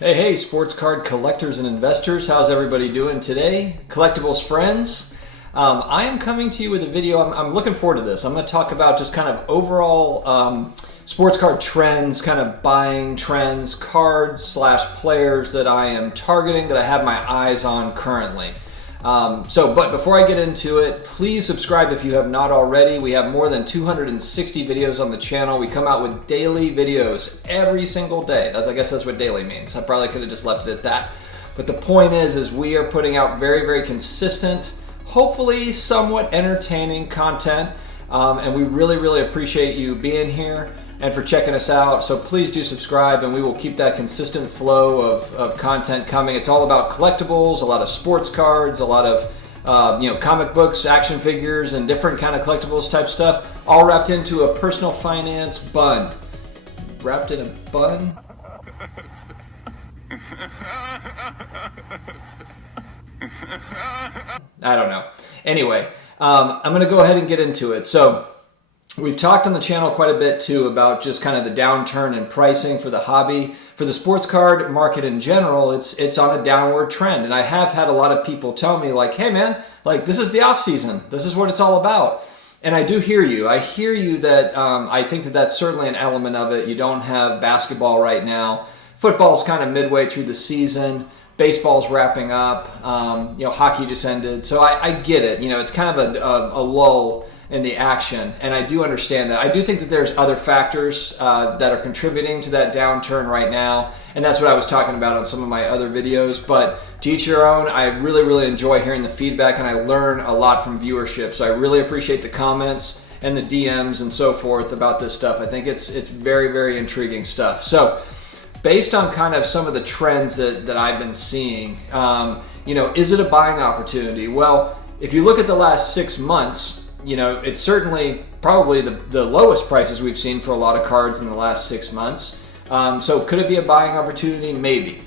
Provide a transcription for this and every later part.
Hey, sports card collectors and investors. How's everybody doing today? Collectibles friends, I am coming to you with a video. I'm looking forward to this. I'm going to talk about just kind of overall sports card trends, kind of buying trends, cards / players that I am targeting, that I have my eyes on currently. But before I get into it, please subscribe if you have not already. We have more than 260 videos on the channel. We come out with daily videos every single day. I guess that's what daily means. I probably could have just left it at that. But the point is we are putting out very, very consistent, hopefully somewhat entertaining content. And we really, really appreciate you being here and for checking us out. So please do subscribe, and we will keep that consistent flow of content coming. It's all about collectibles, a lot of sports cards, a lot of comic books, action figures, and different kind of collectibles type stuff, all wrapped into a personal finance bun. Wrapped in a bun? I don't know. Anyway, I'm going to go ahead and get into it. So we've talked on the channel quite a bit too about just kind of the downturn in pricing for the hobby. For the sports card market in general, it's on a downward trend. And I have had a lot of people tell me like, hey man, like this is the off season. This is what it's all about. And I do hear you. I hear you that I think that that's certainly an element of it. You don't have basketball right now. Football's kind of midway through the season. Baseball's wrapping up. Hockey just ended. So I get it. It's kind of a lull in the action, and I do understand that. I do think that there's other factors that are contributing to that downturn right now, and that's what I was talking about on some of my other videos. But to each your own. I really, really enjoy hearing the feedback, and I learn a lot from viewership. So I really appreciate the comments and the DMs and so forth about this stuff. I think it's very, very intriguing stuff. So based on kind of some of the trends that I've been seeing, is it a buying opportunity? Well, if you look at the last 6 months, it's certainly probably the lowest prices we've seen for a lot of cards in the last 6 months. So could it be a buying opportunity? Maybe.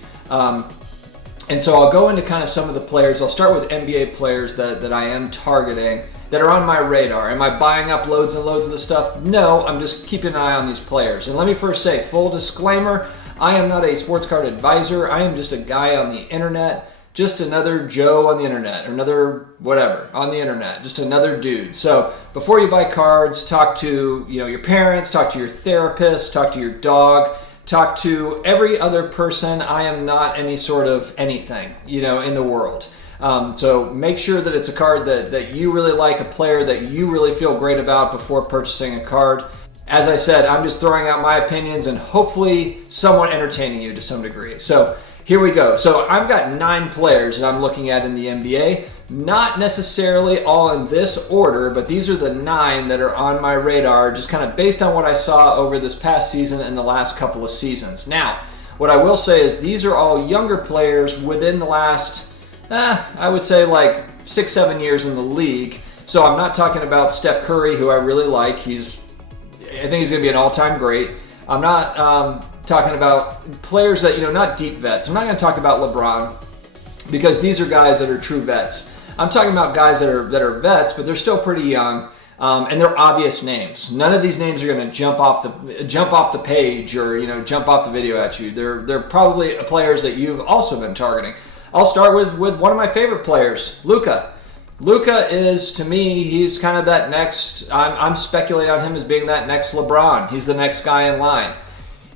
And so I'll go into kind of some of the players. I'll start with NBA players that I am targeting, that are on my radar. Am I buying up loads and loads of this stuff? No, I'm just keeping an eye on these players. And let me first say, full disclaimer, I am not a sports card advisor. I am just a guy on the internet. Just another Joe on the internet, or another whatever on the internet, just another dude. So before you buy cards, talk to your parents, talk to your therapist, talk to your dog, talk to every other person. I am not any sort of anything, in the world. So make sure that it's a card that you really like, a player that you really feel great about before purchasing a card. As I said, I'm just throwing out my opinions and hopefully somewhat entertaining you to some degree. So here we go. So I've got 9 players that I'm looking at in the NBA. Not necessarily all in this order, but these are the 9 that are on my radar, just kind of based on what I saw over this past season and the last couple of seasons. Now, what I will say is these are all younger players within the last, I would say like 6-7 years in the league. So I'm not talking about Steph Curry, who I really like. I think he's going to be an all-time great. I'm not talking about players that, not deep vets. I'm not going to talk about LeBron, because these are guys that are true vets. I'm talking about guys that are vets, but they're still pretty young, and they're obvious names. None of these names are going to jump off the page or jump off the video at you. They're probably players that you've also been targeting. I'll start with one of my favorite players, Luka. Luka is, to me, he's kind of that next. I'm speculating on him as being that next LeBron. He's the next guy in line.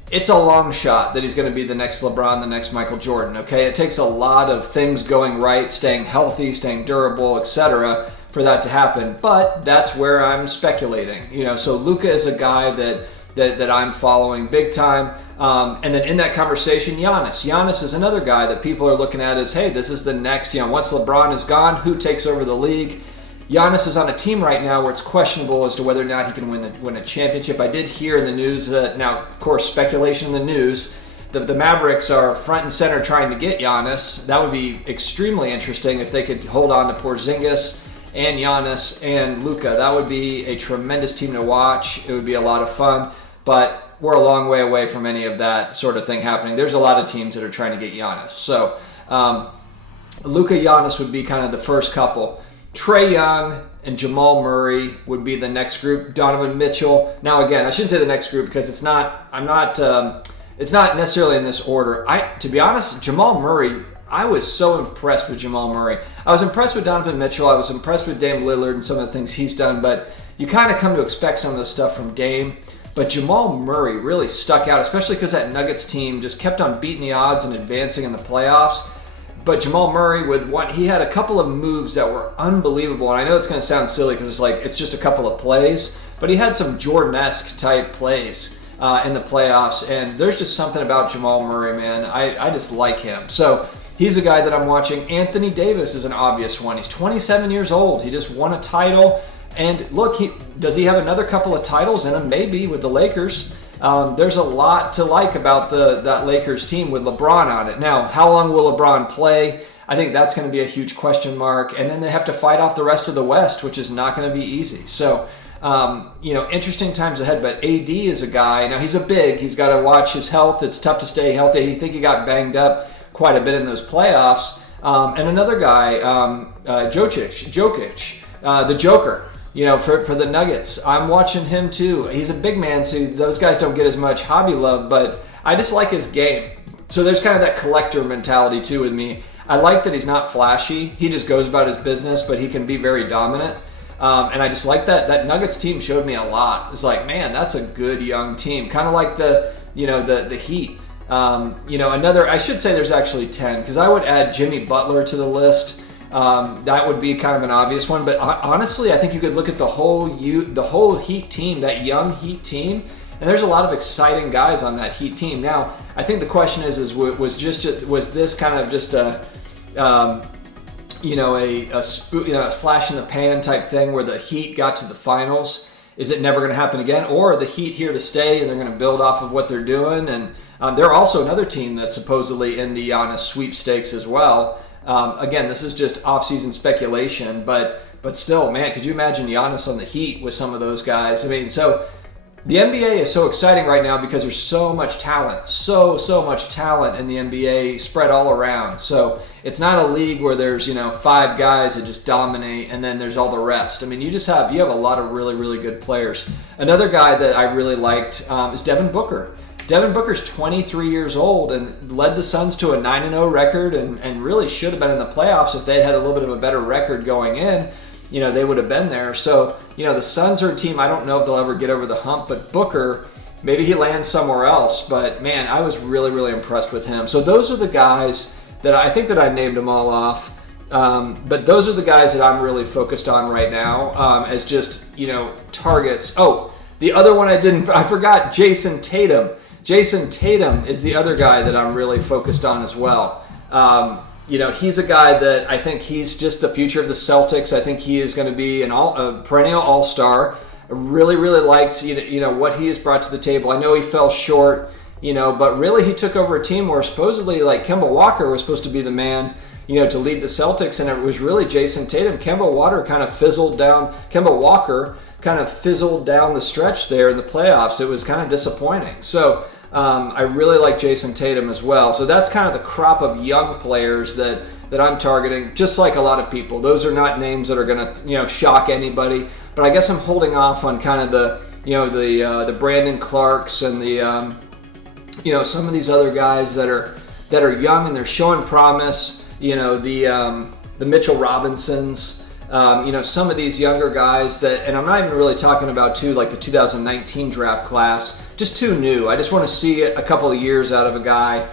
It's a long shot that he's going to be the next LeBron, the next Michael Jordan, okay? It takes a lot of things going right, staying healthy, staying durable, etc., for that to happen. But that's where I'm speculating. So Luka is a guy that I'm following big time. And then in that conversation, Giannis. Giannis is another guy that people are looking at as, hey, this is the next, once LeBron is gone, who takes over the league? Giannis is on a team right now where it's questionable as to whether or not he can win a championship. I did hear in the news that, now, of course, speculation in the news, the Mavericks are front and center trying to get Giannis. That would be extremely interesting if they could hold on to Porzingis and Giannis and Luka. That would be a tremendous team to watch. It would be a lot of fun, but we're a long way away from any of that sort of thing happening. There's a lot of teams that are trying to get Giannis. So Luka, Giannis would be kind of the first couple. Trae Young and Jamal Murray would be the next group. Donovan Mitchell. Now, again, I shouldn't say the next group because I'm not it's not necessarily in this order. To be honest, Jamal Murray, I was so impressed with Jamal Murray. I was impressed with Donovan Mitchell. I was impressed with Dame Lillard and some of the things he's done, but you kind of come to expect some of this stuff from Dame. But Jamal Murray really stuck out, especially because that Nuggets team just kept on beating the odds and advancing in the playoffs. But Jamal Murray, he had a couple of moves that were unbelievable. And I know it's going to sound silly because it's just a couple of plays, but he had some Jordan-esque type plays in the playoffs. And there's just something about Jamal Murray, man. I just like him. So he's a guy that I'm watching. Anthony Davis is an obvious one. He's 27 years old. He just won a title. And look, does he have another couple of titles in him? Maybe, with the Lakers. There's a lot to like about that Lakers team with LeBron on it. Now, how long will LeBron play? I think that's going to be a huge question mark. And then they have to fight off the rest of the West, which is not going to be easy. So, interesting times ahead. But AD is a guy. Now, he's a big. He's got to watch his health. It's tough to stay healthy. I think he got banged up quite a bit in those playoffs. And another guy, Jokic, the Joker. For the Nuggets, I'm watching him too. He's a big man, so those guys don't get as much hobby love, but I just like his game. So there's kind of that collector mentality too with me. I like that he's not flashy. He just goes about his business, but he can be very dominant. And I just like that. That Nuggets team showed me a lot. It's like, man, that's a good young team. Kind of like the Heat. I should say there's actually 10, because I would add Jimmy Butler to the list. That would be kind of an obvious one, but honestly, I think you could look at the whole Heat team, that young Heat team, and there's a lot of exciting guys on that Heat team. Now, I think the question was this kind of just a flash in the pan type thing where the Heat got to the finals? Is it never going to happen again, or are the Heat here to stay and they're going to build off of what they're doing? And they're also another team that's supposedly in the Giannis sweepstakes as well. Again, this is just off-season speculation, but still, man, could you imagine Giannis on the Heat with some of those guys? I mean, so the NBA is so exciting right now because there's so much talent, so much talent in the NBA spread all around. So it's not a league where there's 5 guys that just dominate and then there's all the rest. I mean, you have a lot of really, really good players. Another guy that I really liked is Devin Booker. Devin Booker's 23 years old and led the Suns to a 9-0 record and really should have been in the playoffs if they'd had a little bit of a better record going in. They would have been there. So, the Suns are a team, I don't know if they'll ever get over the hump, but Booker, maybe he lands somewhere else. But, man, I was really, really impressed with him. So those are the guys that I think that I named them all off. But those are the guys that I'm really focused on right now as just, targets. Oh, the other one I forgot, Jason Tatum. Jason Tatum is the other guy that I'm really focused on as well. He's a guy that I think he's just the future of the Celtics. I think he is going to be a perennial all-star. I really, really liked what he has brought to the table. I know he fell short, but really he took over a team where supposedly like Kemba Walker was supposed to be the man, to lead the Celtics, and it was really Jason Tatum. Kemba Walker kind of fizzled down the stretch there in the playoffs. It was kind of disappointing. So I really like Jason Tatum as well. So that's kind of the crop of young players that I'm targeting, just like a lot of people. Those are not names that are going to shock anybody. But I guess I'm holding off on kind of the Brandon Clarks and the some of these other guys that are young and they're showing promise. The Mitchell Robinsons. Some of these younger guys and I'm not even really talking about like the 2019 draft class, just too new. I just want to see a couple of years out of a guy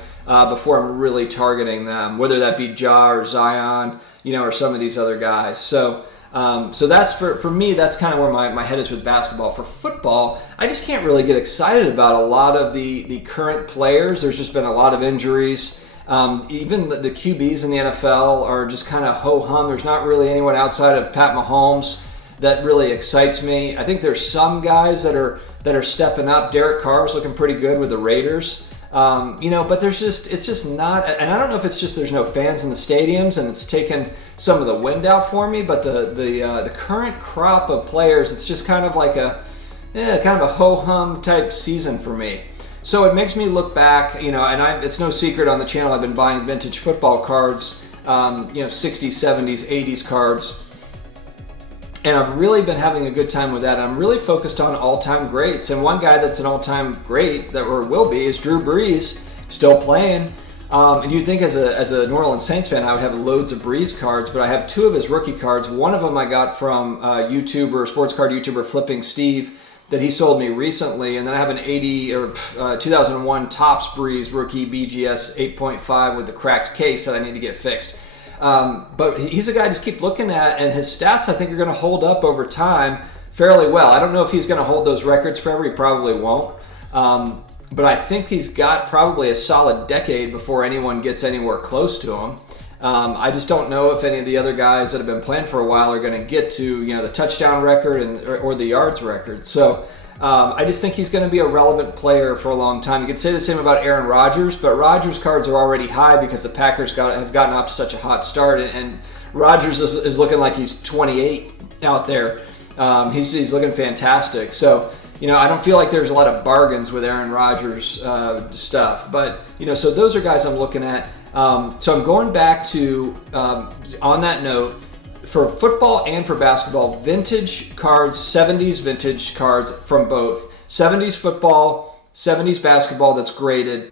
before I'm really targeting them, whether that be Ja or Zion, or some of these other guys. So that's for me, that's kind of where my head is with basketball. For football, I just can't really get excited about a lot of the current players. There's just been a lot of injuries. Even the QBs in the NFL are just kind of ho-hum. There's not really anyone outside of Pat Mahomes that really excites me. I think there's some guys that are stepping up. Derek Carr's looking pretty good with the Raiders. But it's just not, and I don't know if it's just there's no fans in the stadiums and it's taken some of the wind out for me, but the current crop of players, it's just kind of like a ho-hum type season for me. So it makes me look back, and it's no secret on the channel, I've been buying vintage football cards, 60s, 70s, 80s cards. And I've really been having a good time with that. I'm really focused on all-time greats. And one guy that's an all-time great, that or will be, is Drew Brees, still playing. And you'd think as a New Orleans Saints fan, I would have loads of Brees cards, but I have 2 of his rookie cards. One of them I got from sports card YouTuber Flipping Steve, that he sold me recently. And then I have an 2001 Topps Brees rookie BGS 8.5 with the cracked case that I need to get fixed. But he's a guy I just keep looking at, and his stats I think are going to hold up over time fairly well. I don't know if he's going to hold those records forever. He probably won't. But I think he's got probably a solid decade before anyone gets anywhere close to him. I just don't know if any of the other guys that have been playing for a while are going to get to the touchdown record or the yards record. So I just think he's going to be a relevant player for a long time. You could say the same about Aaron Rodgers, but Rodgers' cards are already high because the Packers have gotten off to such a hot start, and Rodgers is looking like he's 28 out there. He's looking fantastic. So I don't feel like there's a lot of bargains with Aaron Rodgers stuff, but so those are guys I'm looking at. So I'm going back to on that note, for football and for basketball, vintage cards, 70s vintage cards from both. 70s football, 70s basketball that's graded.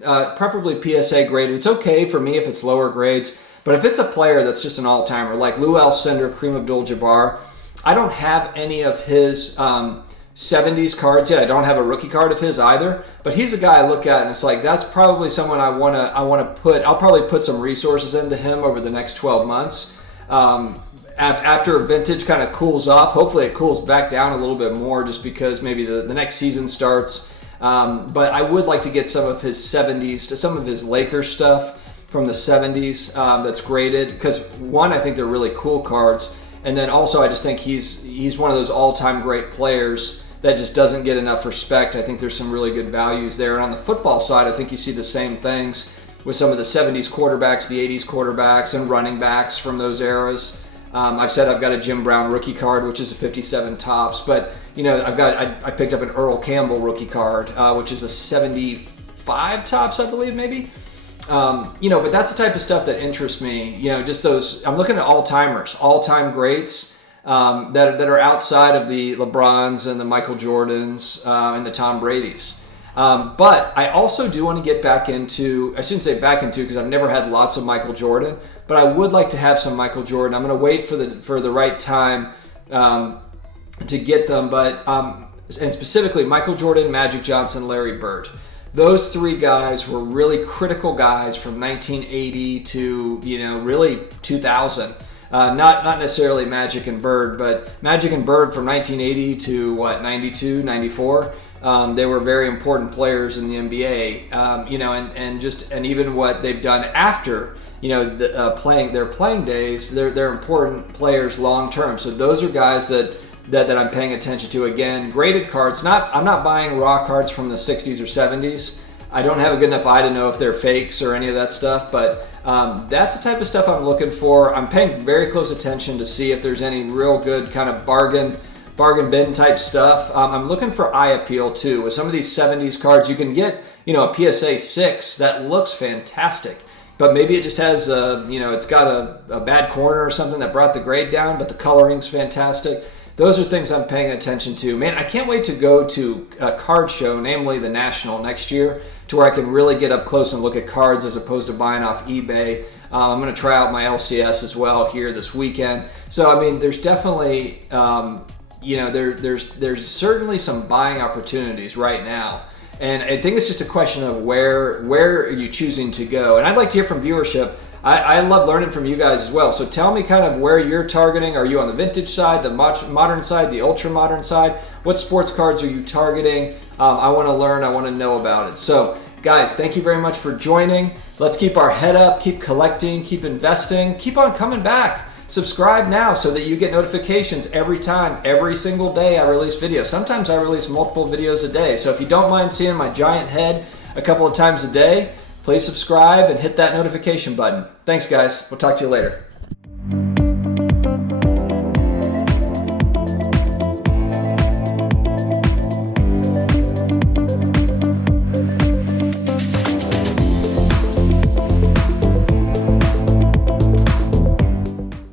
Preferably PSA graded. It's okay for me if it's lower grades, but if it's a player that's just an all-timer, like Lou Alcindor, Kareem Abdul-Jabbar, I don't have any of his 70s cards yet. I don't have a rookie card of his either, but he's a guy I look at and it's like, that's probably someone I want to put. I'll probably put some resources into him over the next 12 months. After vintage kind of cools off, hopefully it cools back down a little bit more just because maybe the next season starts. But I would like to get some of his 70s, some of his Lakers stuff from the 70s that's graded, because one, I think they're really cool cards. And then also I just think he's one of those all-time great players that just doesn't get enough respect. I think there's some really good values there. And on the football side, I think you see the same things with some of the 70s quarterbacks, the 80s quarterbacks, and running backs from those eras. I've said I've got a Jim Brown rookie card, which is a 57 Topps, but I picked up an Earl Campbell rookie card, which is a 75 Topps, I believe, maybe. But that's the type of stuff that interests me. Just those. I'm looking at all-timers, all-time greats that are outside of the LeBrons and the Michael Jordans and the Tom Bradys. But I also do want to get back into, I shouldn't say back into because I've never had lots of Michael Jordan, but I would like to have some Michael Jordan. I'm going to wait for the right time to get them, and specifically Michael Jordan, Magic Johnson, Larry Bird. Those 3 guys were really critical guys from 1980 to really 2000. Not necessarily Magic and Bird, but Magic and Bird from 1980 to 92, 94. They were very important players in the NBA. And even what they've done after their playing days, they're important players long term. So those are guys that I'm paying attention to. Again, graded cards. I'm not buying raw cards from the 60s or 70s. I don't have a good enough eye to know if they're fakes or any of that stuff, but that's the type of stuff I'm looking for. I'm paying very close attention to see if there's any real good kind of bargain bin type stuff. I'm looking for eye appeal too. With some of these 70s cards, you can get a PSA 6 that looks fantastic, but maybe it just has it's got a bad corner or something that brought the grade down, but the coloring's fantastic. Those are things I'm paying attention to. Man, I can't wait to go to a card show, namely the National, next year, to where I can really get up close and look at cards as opposed to buying off eBay. I'm going to try out my LCS as well here this weekend. So, there's definitely, there's certainly some buying opportunities right now. And I think it's just a question of where are you choosing to go. And I'd like to hear from viewership. I love learning from you guys as well. So tell me kind of where you're targeting. Are you on the vintage side, the modern side, the ultra modern side? What sports cards are you targeting? I want to learn. I want to know about it. So guys, thank you very much for joining. Let's keep our head up, keep collecting, keep investing, keep on coming back. Subscribe now so that you get notifications every single day I release videos. Sometimes I release multiple videos a day. So if you don't mind seeing my giant head a couple of times a day, please subscribe and hit that notification button. Thanks, guys. We'll talk to you later.